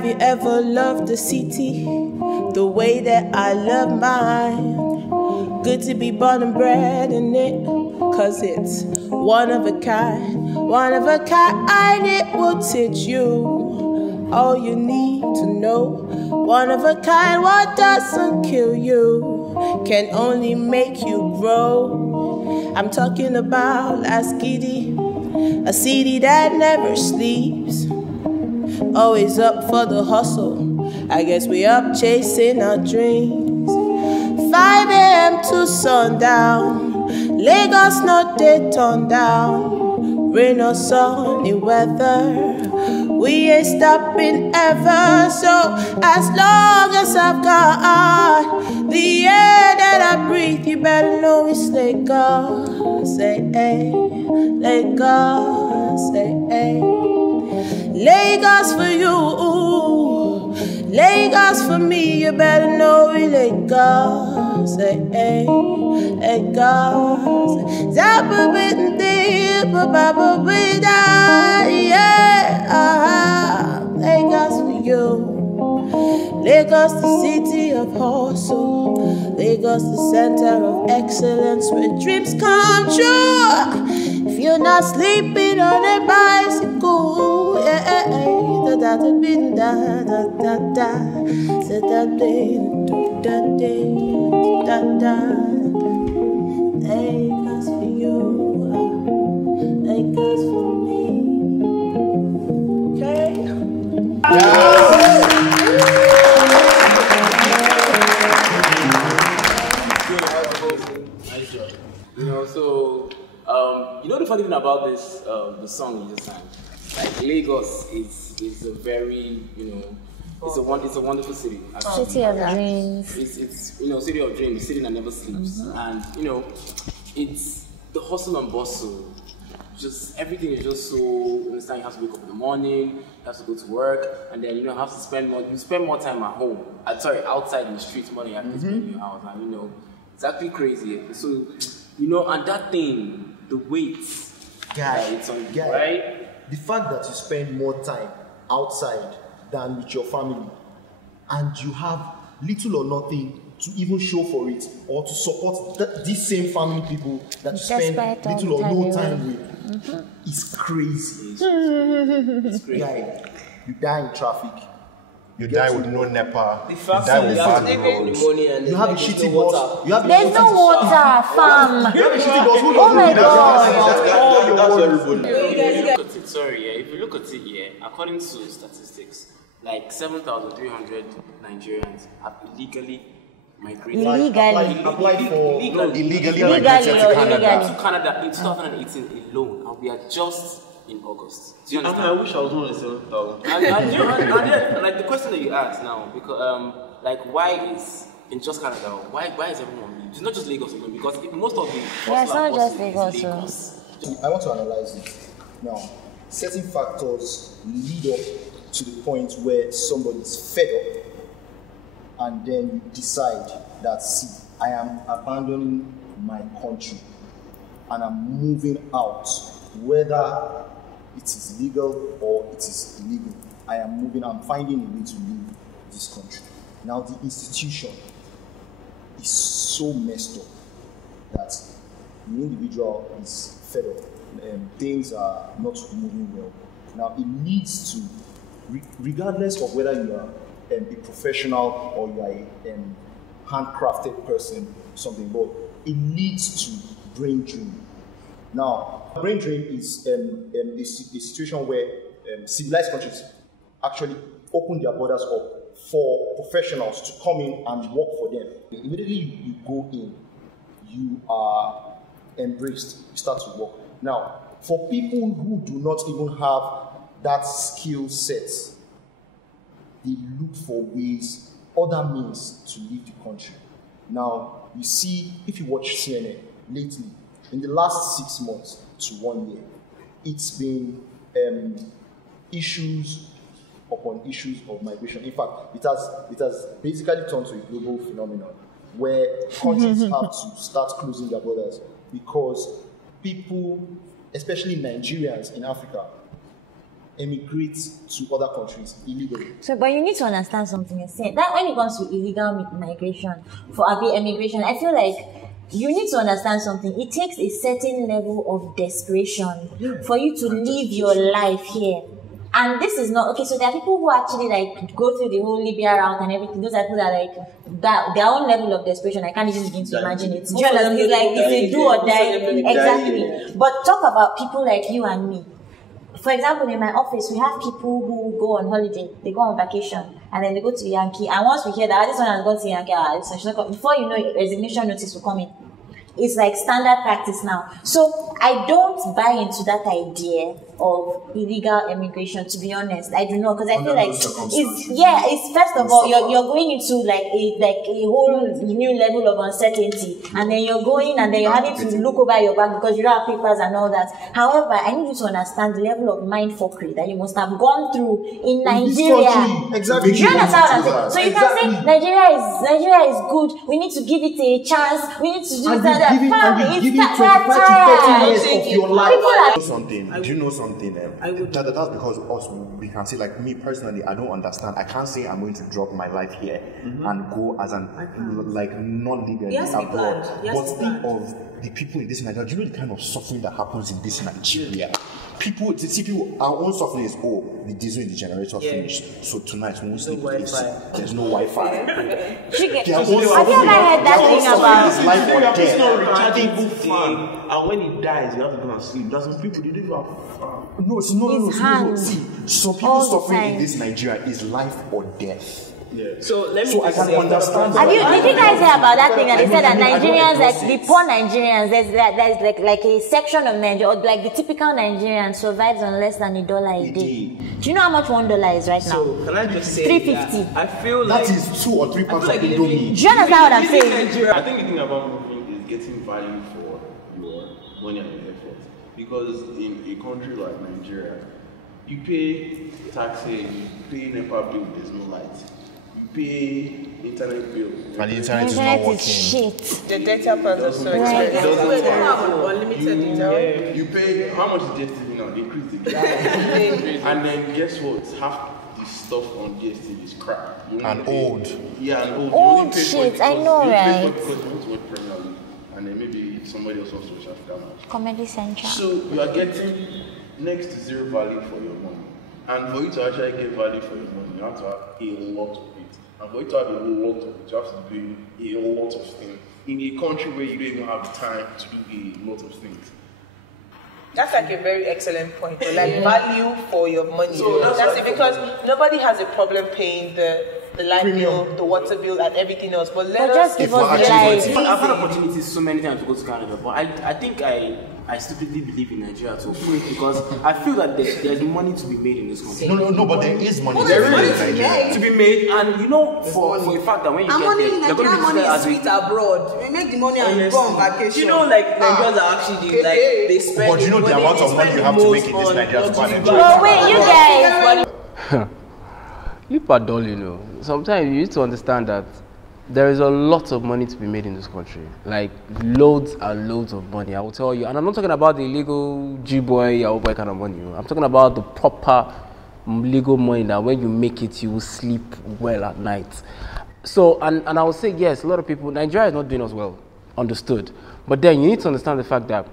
Have you ever loved the city the way that I love mine? Good to be born and bred in it, cause it's one of a kind, one of a kind. It will teach you all you need to know. One of a kind, what doesn't kill you can only make you grow. I'm talking about Last Giddy, a city that never sleeps, always up for the hustle. I guess we up chasing our dreams. 5 a.m. to sundown, Lagos not they turn down. Rain or sunny weather, we ain't stopping ever. So as long as I've got the air that I breathe, you better know it's Lagos. Say hey, Lagos, say hey. Lagos for you, Lagos for me, you better know we Lagos. Say hey, Lagos. Zappa bitten deep, yeah. Lagos for you, Lagos the city of hustle, Lagos the center of excellence where dreams come true. If you're not sleeping on a bicycle, yeah, da da da da da da da da da da. Lagos for you, Lagos for me. Okay. You know, so you know the funny thing about this, the song you just sang, like Lagos is a very, you know, it's a wonderful city. City of dreams. It's you know, city of dreams, city that never sleeps, and you know, it's the hustle and bustle. Just everything is just so. You understand? You have to wake up in the morning, you have to go to work, and then you know have to spend more. You spend more time at home. Outside in the streets more than you have to spend in your house, and you know, it's actually crazy. So you know, and that thing, the weight, it's on you, right? The fact that you spend more time outside than with your family, and you have little or nothing to even show for it, or to support these same family people that you spend little or no time with, it's crazy. It's crazy. Guy, you die in traffic. You die with no NEPA. The You fact die that with you have bad to pay the roads. money and You have a shitty boss. You have There's no water, fam. You have a shitty boss who Oh my doesn't God. that's everybody. If you look at it, yeah, according to statistics, like 7,300 Nigerians have illegally migrated. Apply for Illegally migrated to Canada. To Canada in 2018 alone, and we are just in August. Do you understand? I wish I was one of the 7,000. And like the question that you asked now, because like why is in just Canada? Why is everyone leaving? It's not just Lagos alone, because most of the it's not just Lagos. I want to analyze it. Now, certain factors lead up to the point where somebody is fed up, and then you decide that, see, I am abandoning my country and I'm moving out, whether it is legal or it is illegal. I am moving, I'm finding a way to leave this country. Now, the institution is so messed up that the individual is fed up. Things are not moving well. Now, it needs to, regardless of whether you are a professional or you are a handcrafted person, something, but it leads to brain drain. Now, brain drain is a situation where civilized countries actually open their borders up for professionals to come in and work for them. Immediately you go in, you are embraced, you start to work. Now, for people who do not even have that skill set, they look for ways, other means to leave the country. Now, you see, if you watch CNN lately, in the last 6 months to 1 year, it's been issues upon issues of migration. In fact, it has basically turned to a global phenomenon where countries have to start closing their borders because people, especially Nigerians in Africa, emigrate to other countries illegally. So, but you need to understand something. You're saying that when it comes to illegal migration for immigration, I feel like you need to understand something. It takes a certain level of desperation for you to live your life here. And this is not okay. So there are people who actually like go through the whole Libya route and everything. Those are people that like that their own level of desperation. I can't even begin to imagine it. Do you understand? It's like it's a do or die. Exactly. But talk about people like you and me. For example, in my office, we have people who go on holiday, they go on vacation, and then they go to Yankee. And once we hear that this one has gone to Yankee, before you know it, resignation notice will come in. It's like standard practice now. So I don't buy into that idea of illegal immigration, to be honest. I do not, because I feel like it's first of all you're going into like a whole new level of uncertainty, and then you're going and then you're having to look over your back because you don't have papers and all that. However, I need you to understand the level of mindfuckery that you must have gone through in Nigeria. Exactly. Do you understand what I'm saying? So you can say Nigeria is good. We need to give it a chance. We need to do that. And you give it 25 to 30 years of your life. Do you know something? That's because us, we can say, like me personally, I don't understand. I can't say I'm going to drop my life here and go as an like not legally abroad. But think of the people in this Nigeria. Do you know the kind of suffering that happens in this Nigeria? People, our own suffering is the diesel in the generator finished. So tonight we won't sleep with AC. There's no Wi-Fi. Have you ever heard that thing about life or death? It's not rechargeable fan, and when it dies, you have to go and sleep. There's some people they don't have fan. No. See, some people suffering in this Nigeria is life or death. Yeah. So let me I can understand. did you guys hear about that thing? And they said that Nigerians, like the poor Nigerians, there's like a section of Nigeria, or like the typical Nigerian survives on less than $1 a day. Do you know how much $1 is right now? So can I just say $3.50. I feel like that is 2 or 3 parts of Indomie. Do you understand what I'm saying? I think the thing about moving is getting value for your money and your effort. Because in a country like Nigeria, you pay taxes, you pay NEPA bill, there's no light. Pay internet bill. And the internet is not working. Shit. The data plans are so expensive. Unlimited data. You pay, how much is DSTV now? They increased the data. And then guess what? Half the stuff on DSTV is crap. And old. Yeah, and old. Old shit, I know, right? Because you want to watch Premier League. And then maybe somebody else wants to watch Africa Match. Comedy Central. So you are getting next to zero value for your money. And for you to actually get value for your money, you have to have a lot of it. And for you to have a lot of it, you have to do a lot of things. In a country where you don't even have time to do a lot of things. That's like a very excellent point. Like value for your money. So that's it, because nobody has a problem paying the light bill, the water bill, and everything else. But let us just give us the light. I've had opportunities so many times to go to Canada, but I think I stupidly believe in Nigeria to a point, because I feel that there's money to be made in this country. No, but there is money. There is money to be made, and you know, for the fact that when you get there, they're going to be money as is sweet abroad. We make the money and go on vacation. You know, like Nigerians are actually they spend. But you know the amount of money you have to make in this Nigeria to go and enjoy. But wait, you guys. You pardon, you know. Sometimes you need to understand that there is a lot of money to be made in this country. Like loads and loads of money. I will tell you. And I'm not talking about the illegal G-boy, Yahoo boy kind of money. You know? I'm talking about the proper legal money that when you make it, you will sleep well at night. So, and I would say, yes, a lot of people, Nigeria is not doing as well. Understood. But then you need to understand the fact that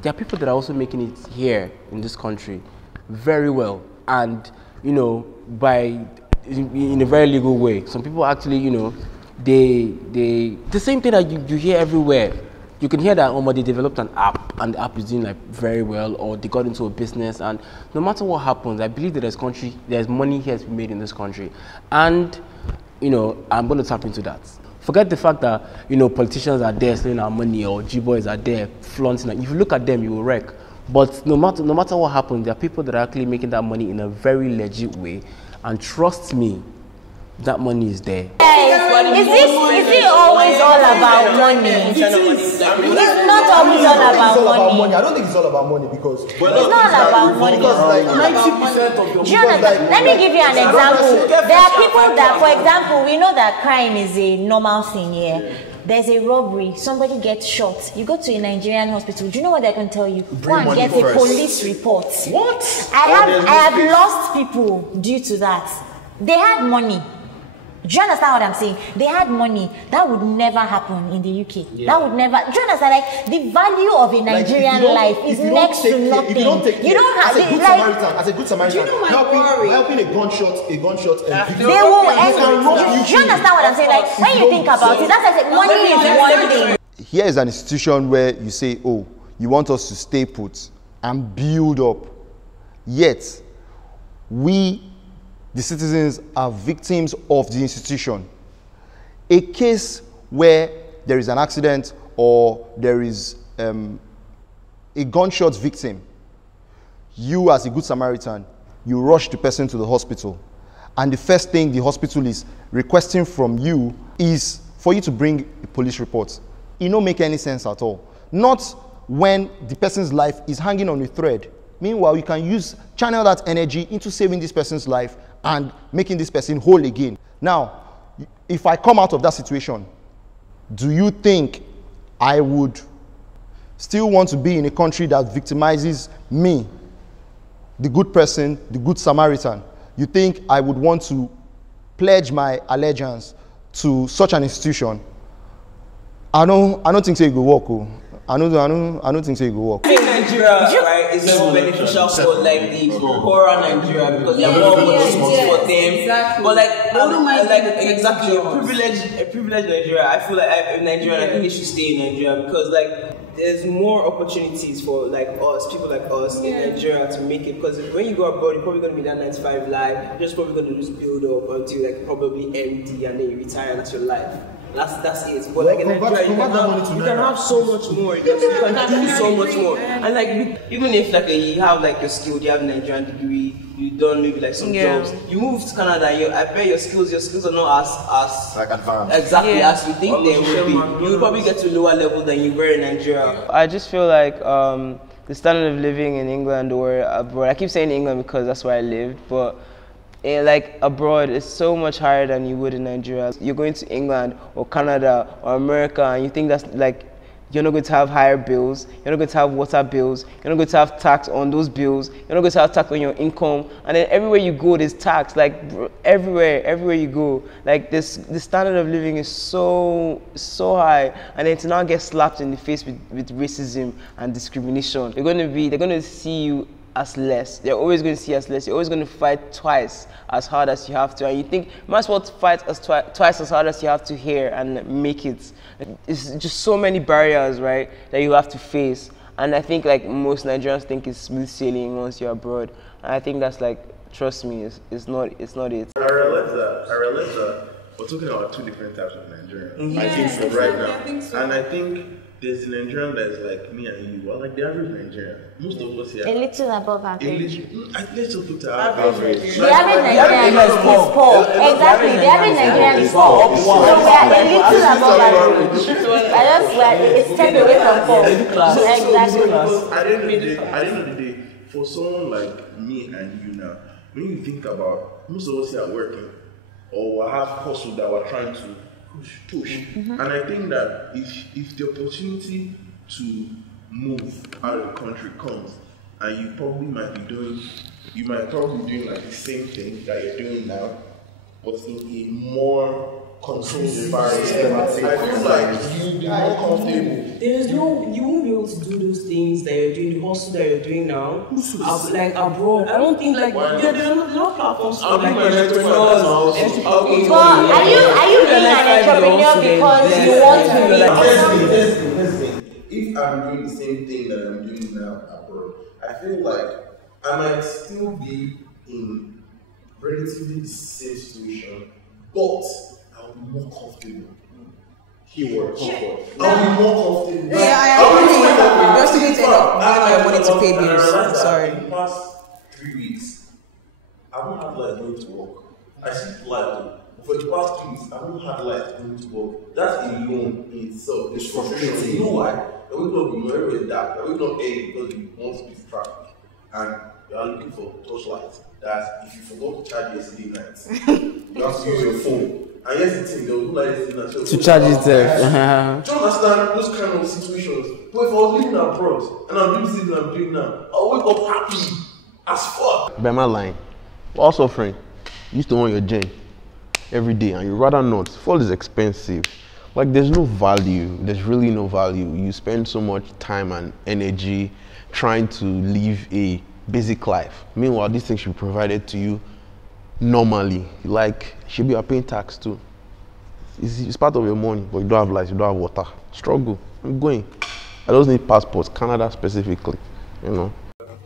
there are people that are also making it here in this country very well. And, you know, in a very legal way. Some people actually, you know, the same thing that you hear everywhere. You can hear that they developed an app and the app is doing like very well, or they got into a business, and no matter what happens, I believe that there's money here to be made in this country. And, you know, I'm going to tap into that. Forget the fact that, you know, politicians are there stealing our money, or G-boys are there flaunting it. If you look at them, you will wreck. But no matter what happens, there are people that are actually making that money in a very legit way. And trust me, that money is there. Is it always all about money? It's not always all about money. I don't think it's all about money because it's not about money. Because like 90% of your do you understand? Let me give you an example. There are people that, for example, we know that crime is a normal thing here. There's a robbery, somebody gets shot. You go to a Nigerian hospital. Do you know what they're going to tell you? Go and get a police report. What? I have lost people due to that. They had money. Do you understand what I'm saying? They had money. That would never happen in the UK. Yeah. That would never. Do you understand? Like the value of a Nigerian life is next to nothing. If you don't take care, you don't have as a good Samaritan, helping a gunshot, they will. Do you understand what I'm saying? Like when you think about it, that's like money is one thing. Here is an institution where you say, "Oh, you want us to stay put and build up," yet we, the citizens, are victims of the institution. A case where there is an accident or there is a gunshot victim, you as a good Samaritan, you rush the person to the hospital, and the first thing the hospital is requesting from you is for you to bring a police report. It don't make any sense at all. Not when the person's life is hanging on a thread. Meanwhile, you can channel that energy into saving this person's life and making this person whole again. Now, if I come out of that situation, do you think I would still want to be in a country that victimizes me, the good person, the good Samaritan? You think I would want to pledge my allegiance to such an institution? I don't think so it will work. I don't think so it will work. I think Nigeria, right, is more beneficial for like the poorer Nigeria because they have more opportunities for them. Exactly. But exactly a privileged Nigeria. I feel like I'm Nigerian. I think they should stay in Nigeria because like there's more opportunities for like us, people like us in Nigeria to make it. Because when you go abroad, you're probably going to be that 9 to 5 life. You're just probably going to just build up until like probably empty and then you retire and that's your life. That's it. But like in Nigeria, you can have so much more. You can do so much more. And like even if like you have like your skill, you have a Nigerian degree, you done maybe like some jobs. You move to Canada, I bet your skills are not as like advanced. Exactly as you think they would be. You will probably get to a lower level than you were in Nigeria. I just feel like the standard of living in England or abroad. I keep saying England because that's where I lived, but like abroad, it's so much higher than you would in Nigeria. You're going to England or Canada or America and you think that's like, you're not going to have higher bills, you're not going to have water bills, you're not going to have tax on those bills, you're not going to have tax on your income, and then everywhere you go there's tax, like everywhere you go. Like the standard of living is so high, and then to now get slapped in the face with racism and discrimination, they're going to see you as less. They're always going to see as less. You're always going to fight twice as hard as you have to, and you think you might as well fight twice as hard as you have to here and make it. It's just so many barriers, right, that you have to face. And I think like most Nigerians think it's smooth sailing once you're abroad, and I think that's like, trust me, it's not it. I realize that we're talking about two different types of Nigerians. I think so right now. I think so. And I think there's a Nigerian that is like me and you, or like the average Nigerian. Most of us here. A little above average. Let's just put average. The average Nigerian is poor. Exactly. The average Nigerian is poor. So we are a little above average. It's 10 away from poor. Exactly. At the end of the day, for someone like me and you now, when you think about most of us here are working or have hustle that we're trying to push. And I think that if the opportunity to move out of the country comes, and you might probably doing like the same thing that you're doing now, but in a more controlled environment. I feel like you'll be more comfortable. You won't be able to do those things that you're doing, the hustle that you're doing now, like abroad. I don't think like there are no platforms for like entrepreneurs. But are you being an entrepreneur because you want to be? Listen. If I'm doing the same thing that I'm doing now abroad, I feel like I might still be in relatively the same situation, but I'll be more comfortable. Keyword, comfort. I'll be more comfortable. Yeah, I agree. You're still getting your money to pay bills. Sorry. In the past 3 weeks, I don't have like going to work. I see people like For the past 2 weeks, I haven't had light going to work. That alone in itself is frustrating. You know why? I wake up, everywhere dark. I wake up early because you want to be traffic. And you are looking for torchlight. That if you forgot to charge yesterday night, you have to use your phone. And here's the thing, they'll do like this to charge itself. Do you understand those kind of situations? But if I was living abroad and I'm doing this I'm doing now, I'll wake up happy as fuck. By my line, we're all suffering. You used to want your gen every day and you rather not. Fall is expensive. Like there's no value. There's really no value. You spend so much time and energy trying to live a basic life. Meanwhile, these things should be provided to you normally. Like, should be paying tax too. It's part of your money, but you don't have lights, you don't have water. Struggle. I'm going. I just need passports, Canada specifically, you know.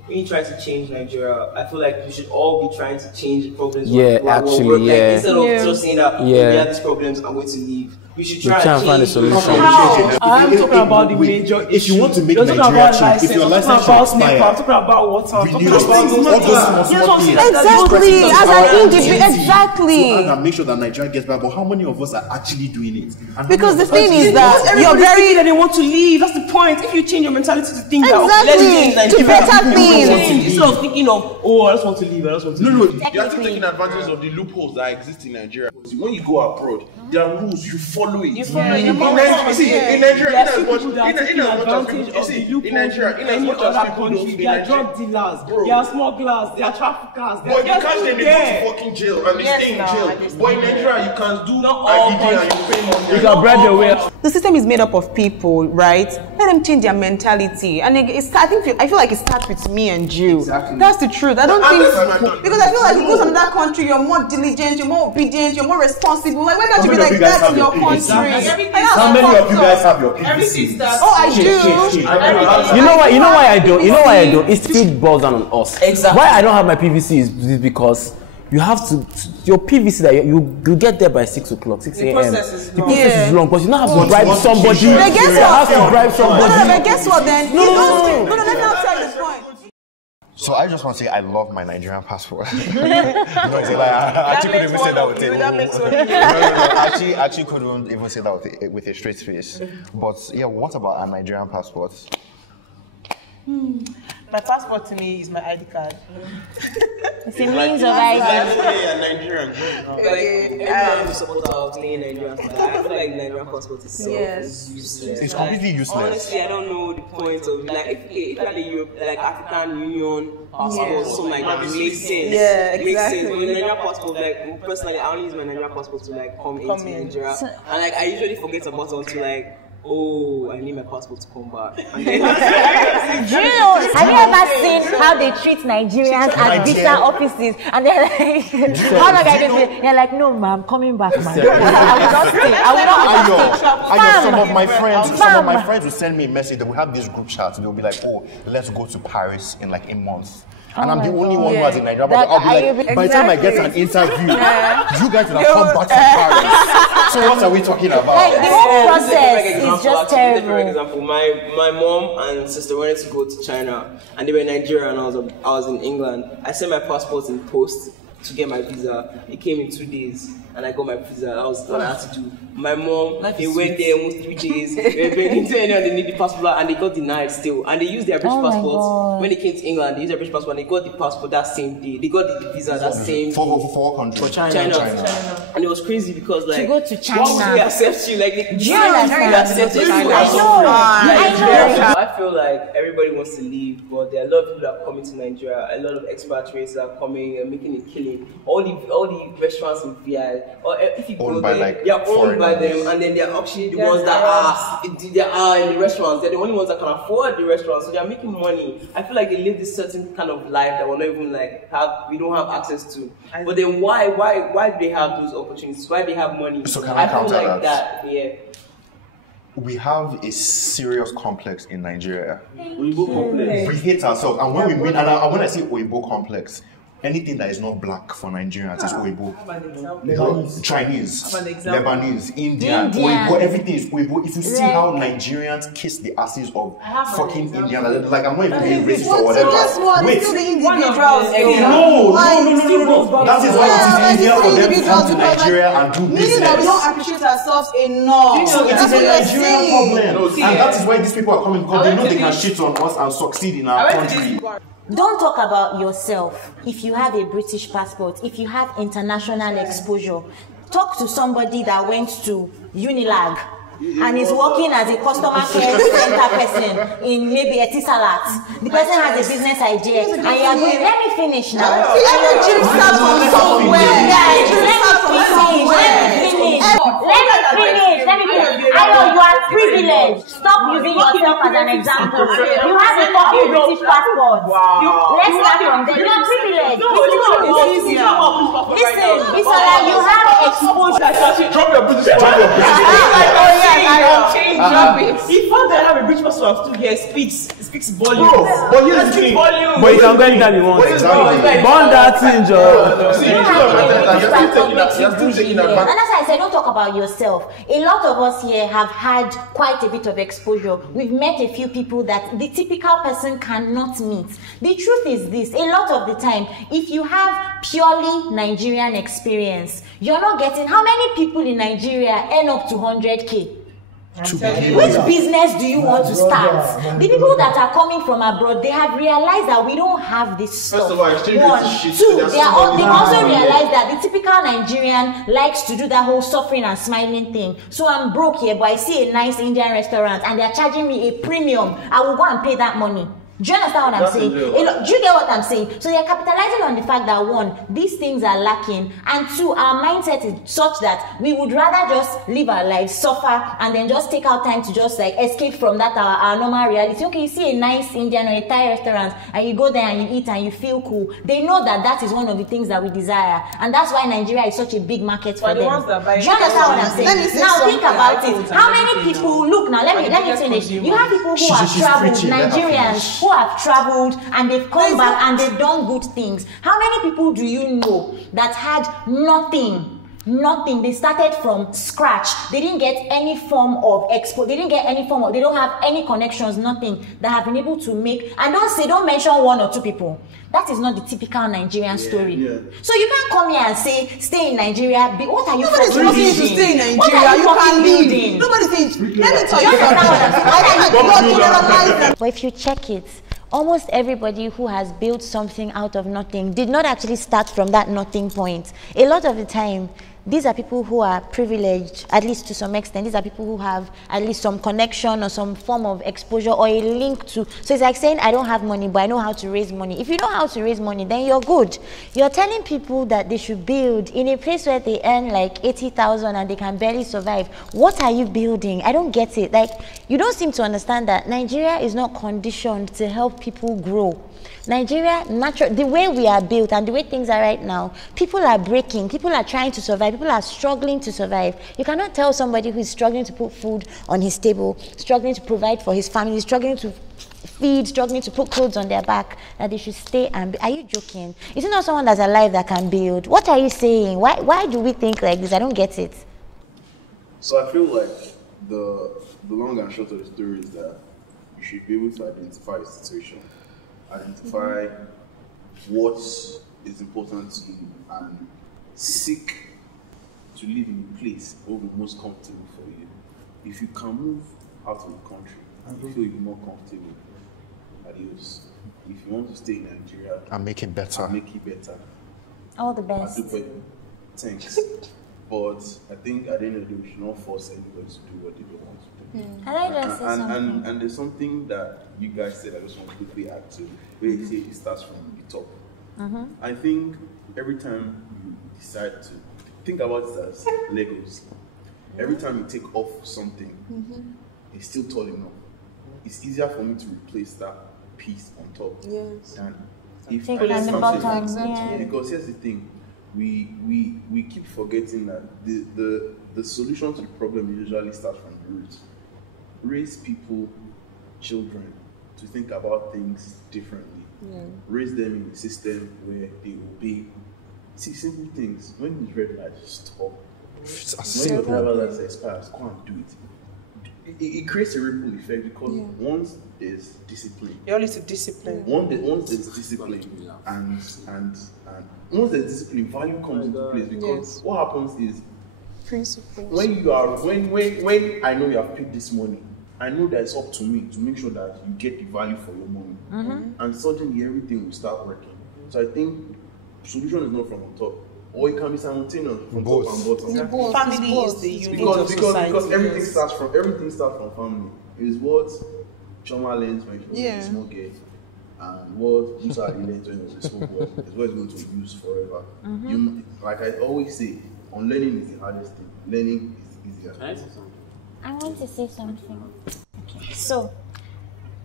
When you try to change Nigeria, I feel like we should all be trying to change the problems. Yeah, actually, yeah. Instead of just saying that we have these problems, I'm going to leave. We should try and find a solution. I'm talking about the major if you want to make Nigeria change, if your license should expire, I'm talking about water, I'm talking about exactly, as an individual, exactly. And make sure that Nigeria gets back. But how many of us are actually doing it? Because the thing is that you're very that they want to leave. That's the point. If you change your mentality to think that let's change Nigeria, to better things, instead of thinking of I just want to leave, I just want to leave. No, you're still taking advantage of the loopholes that exist in Nigeria. When you go abroad, there are rules, you follow it. You follow it. In Nigeria, in as much as people don't they are drug dealers, they are smugglers, they are traffickers. But you catch them, they go to fucking jail and they stay in jail. But in Nigeria, you can do IDD and you pay money. You can bribe your way. The system is made up of people, right? Let them change their mentality, and I feel like it starts with me and you. Exactly. That's the truth. I don't think because I feel like you go to another country, you're more diligent, you're more obedient, you're more responsible. Like why can't you be like that in your country? How many of you guys have your PVC? Oh, I do. You know why I don't? It still boils down on us. Exactly. Why I don't have my PVC is because you have to your PVC that you get there by 6 o'clock, 6 a.m. The process is long because you don't have to bribe somebody. But guess what? Have to bribe somebody. But guess what then? No, let me not tell you the point. So I just want to say I love my Nigerian passport. I actually couldn't even say that with it. Actually couldn't even say that with a straight face. But yeah, what about a Nigerian passport? My passport to me is my ID card. It's a means of ID. Nigerian. Everyone is supposed to claim Nigerian passport. I feel like Nigerian passport is so useless. It's completely useless. Honestly, I don't know the point of like if you had a Europe, like African Union passport or something like that, it makes sense. Yeah, it makes sense. But with Nigerian passport, like personally, I only use my Nigerian passport to like come into Nigeria, and like I usually forget about it until like. Oh, I need my passport to come back. Have you ever seen how they treat Nigerians at visa offices? And they're like, how long are you going to be? They're like, no, ma'am, coming back, ma'am. I will not stay. I will not some of my friends will send me a message. They will have this group chat. They'll be like, oh, let's go to Paris in like a month. And I'm the only one who has in Nigeria. But I'll be like, by the time I get an interview, you guys will have come back to Paris. So what are we talking about? Like, the whole process is just terrible. For example, my mom and sister wanted to go to China, and they were in Nigeria, and I was in England. I sent my passport in post to get my visa. It came in 2 days, and I got my visa. That was what I had to do. My mom, they went there almost 3 days. They were and they need the passport, and they got denied still. And they used their British passports. When they came to England, they used their British passport, and they got the passport that same day. They got the visa that same day. For countries. For China. And it was crazy because like, to go to China. Why would they accept you? Like, they accept you. I feel like everybody wants to leave, but there are a lot of people that are coming to Nigeria. A lot of expatriates that are coming and making a killing. All the restaurants in VI, or if you go there, they are owned by them, and then they are actually the ones that are in the restaurants. They're the only ones that can afford the restaurants, so they are making money. I feel like they live this certain kind of life that we're not even like we don't have access to. But then why do they have those opportunities? Why do they have money? So can I counter feel like that? Yeah. We have a serious complex in Nigeria. Oyibo complex. We hate ourselves, and when we mean, and when I say Oyibo complex, anything that is not black for Nigerians is Oibo. Lebanese. Chinese, Have an example. Lebanese, Indian, Oibo, everything is Oibo. If you see how Nigerians kiss the asses of fucking Indians, like I'm not even being racist or whatever. Wait, Still the individuals. no. That is why it is easier for them to come to Nigeria and do Meaning that we business. don't appreciate ourselves enough. So it is a Nigerian problem, See, and that is why these people are coming because they know they can shit on us and succeed in our country. Don't talk about yourself if you have a British passport, if you have international exposure. Talk to somebody that went to Unilag and is working as a customer care center person in maybe Etisalat. The person has a business idea and you are going, let me finish now. Let me finish. I know you are privileged. Stop using yourself as an example. You have a fucking British passport. Let's start from there. You are privileged. Listen, Bisola, you have exposure. Drop your British passport. Drop it. If all they have a British passport too here speaks volumes. But here's the thing. But you can go anytime you want. Burn that thing, Joe. See, you're still taking advantage. And as I said, don't talk about yourself. A lot of us here have had quite a bit of exposure. We've met a few people that the typical person cannot meet. The truth is this, a lot of the time, if you have purely Nigerian experience, you're not getting, how many people in Nigeria earn up to 100K? Which business do you want to start? The people that are coming from abroad, they have realized that we don't have this stuff. First of all, exchange One, rate is shit. two, they've also realized that the typical Nigerian likes to do that whole suffering and smiling thing. So I'm broke here, but I see a nice Indian restaurant and they're charging me a premium. I will go and pay that money. Do you understand what I'm saying? Do you get what I'm saying? So they're capitalizing on the fact that one, these things are lacking, and two, our mindset is such that we would rather just live our lives, suffer, and then just take our time to just like escape from that our normal reality. Okay, you see a nice Indian or a Thai restaurant, and you go there and you eat and you feel cool. They know that that is one of the things that we desire, and that's why Nigeria is such a big market for them. Do you understand what I'm saying? Now think about it. How many people? Look now. Let me finish. You have people who have traveled, Nigerians who have traveled and they've come back and they've done good things. How many people do you know that had nothing? They started from scratch. They didn't get any form of expo. They didn't get any form of, they don't have any connections, nothing, that have been able to make. And don't mention one or two people. That is not the typical Nigerian story. So you can't come here and say, stay in Nigeria. What are you Nobody's forcing you to stay in Nigeria. You can leave. Nobody's saying, let me tell you something. But if you check it, almost everybody who has built something out of nothing did not actually start from that nothing point. A lot of the time, these are people who are privileged, at least to some extent. These are people who have at least some connection or some form of exposure or a link to. So it's like saying, I don't have money, but I know how to raise money. If you know how to raise money, then you're good. You're telling people that they should build in a place where they earn like 80,000 and they can barely survive. What are you building? I don't get it. Like, you don't seem to understand that Nigeria is not conditioned to help people grow. Nigeria, the way we are built and the way things are right now, people are breaking, people are trying to survive, people are struggling to survive. You cannot tell somebody who is struggling to put food on his table, struggling to provide for his family, struggling to feed, struggling to put clothes on their back, that they should stay and build. Are you joking? Is it not someone that's alive that can build? What are you saying? Why do we think like this? I don't get it. So I feel like the long and short of the story is that you should be able to identify the situation. Identify what is important to you and seek to live in a place that will be most comfortable for you. If you can move out of the country and you feel you're more comfortable, adios. If you want to stay in Nigeria and make it better, all the best. Thanks. But I think at the end of the day, we should not force anybody to do what they don't want to do. And there's something that you guys said I just want to quickly add to, where you say it starts from the top. I think every time you decide to think about it as Legos, every time you take off something, it's still tall enough. It's easier for me to replace that piece on top than if I just something. Because here's the thing. We keep forgetting that the solution to the problem usually starts from the root. Raise people, children, to think about things differently. Raise them in a system where they obey. See, simple things. When it's red light, stop. When your driver's license expires, go and do it. It creates a ripple effect because once there's discipline, you always need discipline. Once there's discipline, and once there's discipline, value comes into place. Because what happens is, principles. When I know you have paid this money, I know that it's up to me to make sure that you get the value for your money, and suddenly everything will start working. So I think solution is not from on top, or it can be simultaneous from top and bottom. Family is the unit of society. Because everything starts from family. Is what Choma learns when he was a small girl, and what Musa learns when he was a small boy is what he's going to use forever. You, like I always say, learning is the hardest thing. Learning is easier. I want to say something. Okay. So,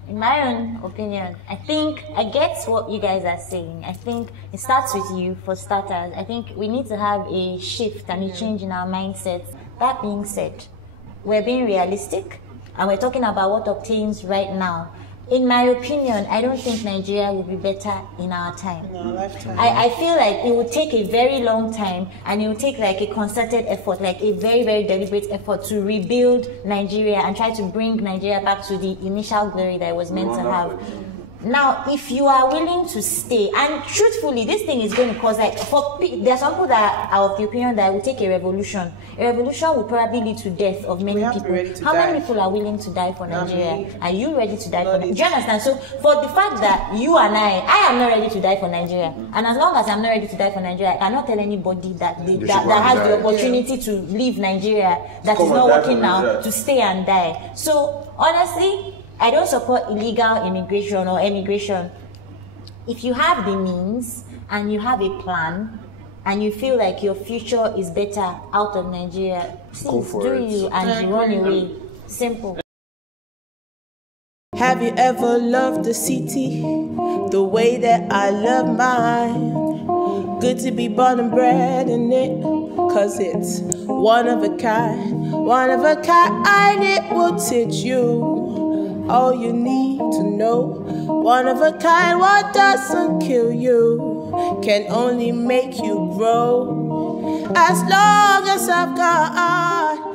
in my own opinion, I think I get what you guys are saying. I think it starts with you, for starters. I think we need to have a shift and a change in our mindset. That being said, we're being realistic and we're talking about what obtains right now. In my opinion, I don't think Nigeria will be better in our time. In our lifetime. I feel like it would take a very long time, and it would take like a concerted effort, like a very, very deliberate effort to rebuild Nigeria and try to bring Nigeria back to the initial glory that it was meant to have. Now, if you are willing to stay, and truthfully, this thing is going to cause, like, there are some people that are of the opinion that it will take a revolution. A revolution will probably lead to death of many people. How many people are willing to die for Nigeria? Are you ready to die for Nigeria? Do you understand? So, for the fact that you and I am not ready to die for Nigeria, and as long as I'm not ready to die for Nigeria, I cannot tell anybody that that has the opportunity to leave Nigeria, that is not working now, to stay and die. So, honestly, I don't support illegal immigration or emigration. If you have the means and you have a plan and you feel like your future is better out of Nigeria, please do you and run away. Simple. Have you ever loved the city the way that I love mine? Good to be born and bred in it, cause it's one of a kind, it will teach you all you need to know. One of a kind, what doesn't kill you can only make you grow. As long as I've got